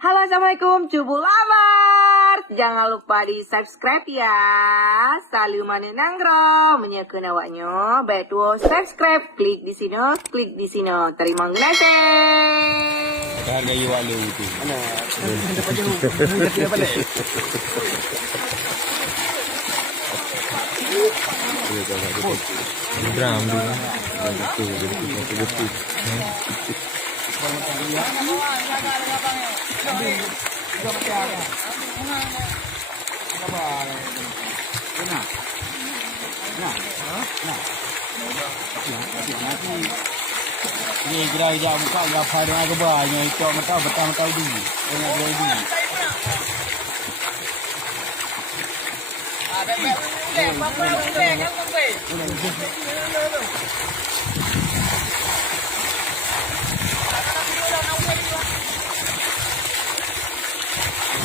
Halo, assalamualaikum, cubu lamar. Jangan lupa di subscribe ya. Salu mana nanggro, menyekun awaknya. Baik tuh subscribe, klik di sini, klik di sini. Terima kasih. Harga walu itu. Mana? Dapat jauh. Kita balik. Drum dulu. Ni kira jam buka berapa dengan kebanyakan itu betul dulu. Dengan dulu.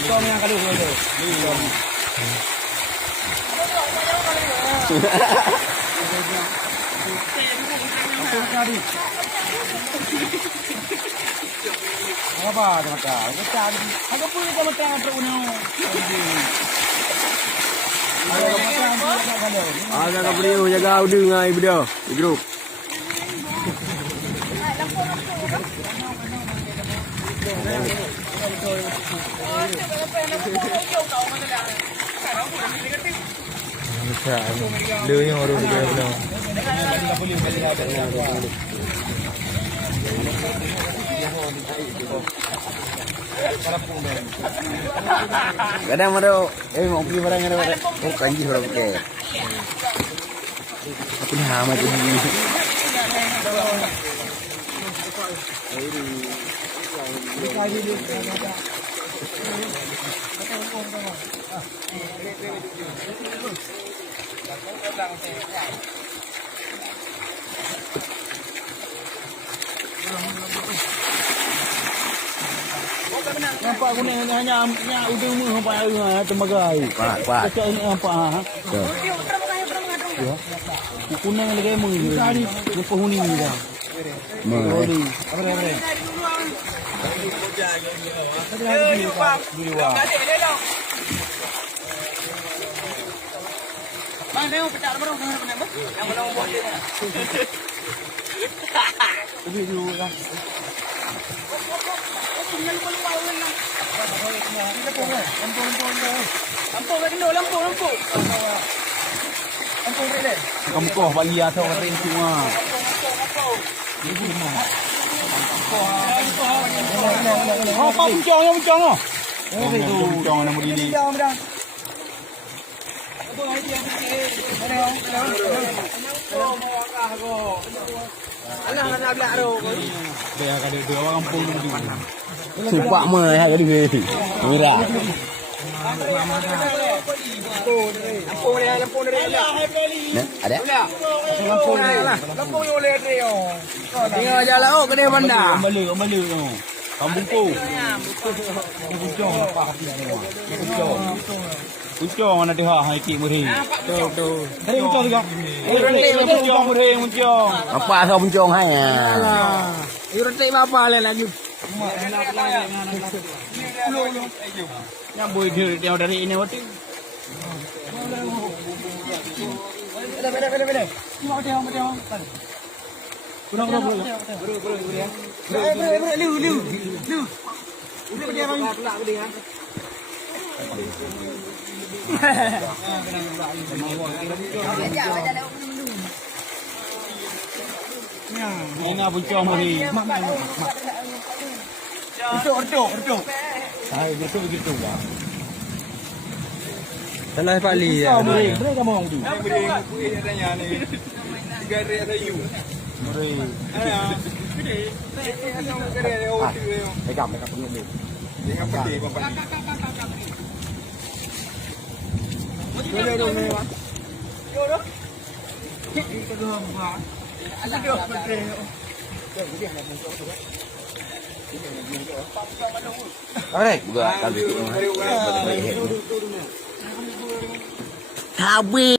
Kau yang kali itu. Apa mata? Agak pun kalau tengah beruno. Jaga beliau, jaga udah ngai beliau di grup. Dia yang orang beliau. Kadang ada, mau pergi barang ada. Oh kanji orang pakai. Aku ni hama jadi. Nampak aku ni hanya udah apa tembagai. Pak. Cakap ni apa ha? Ya. Kuning lagi mung ni. Ni penghuni ni dah. Mari. Apa? Bang, tengok pecah barang benar-benar. Yang belum buat dia. Ini dulu kan. Lampu bagi atau kata itu mah. Oh, puncang oh. Puncang nama ini. Dia ada dua orang kampung ni. Sumpah mah ya kali ni. Murah. Ada? Lampu oleh dia. Tinggal jalan oh kedai bandar. Kembali tu. Kampung ku. Puncang apa api ni? Puncang mana dia hai ki muri. Tu. Dari puncang juga. Puncang muri puncang. Apa asal puncong hai ya? Irti apa lagi? Yang boy dia dari ini waktu. Beda. Mau dia. Kurang. Bro. Lu. Udah dia bang. Ini puncang muri. Ordo. Hai betul bang. Salah Pali ya. Mereka mau tu. Muri. Megam punya ni. Dengan peti apa ni? Alright, buka kali tu. Habis.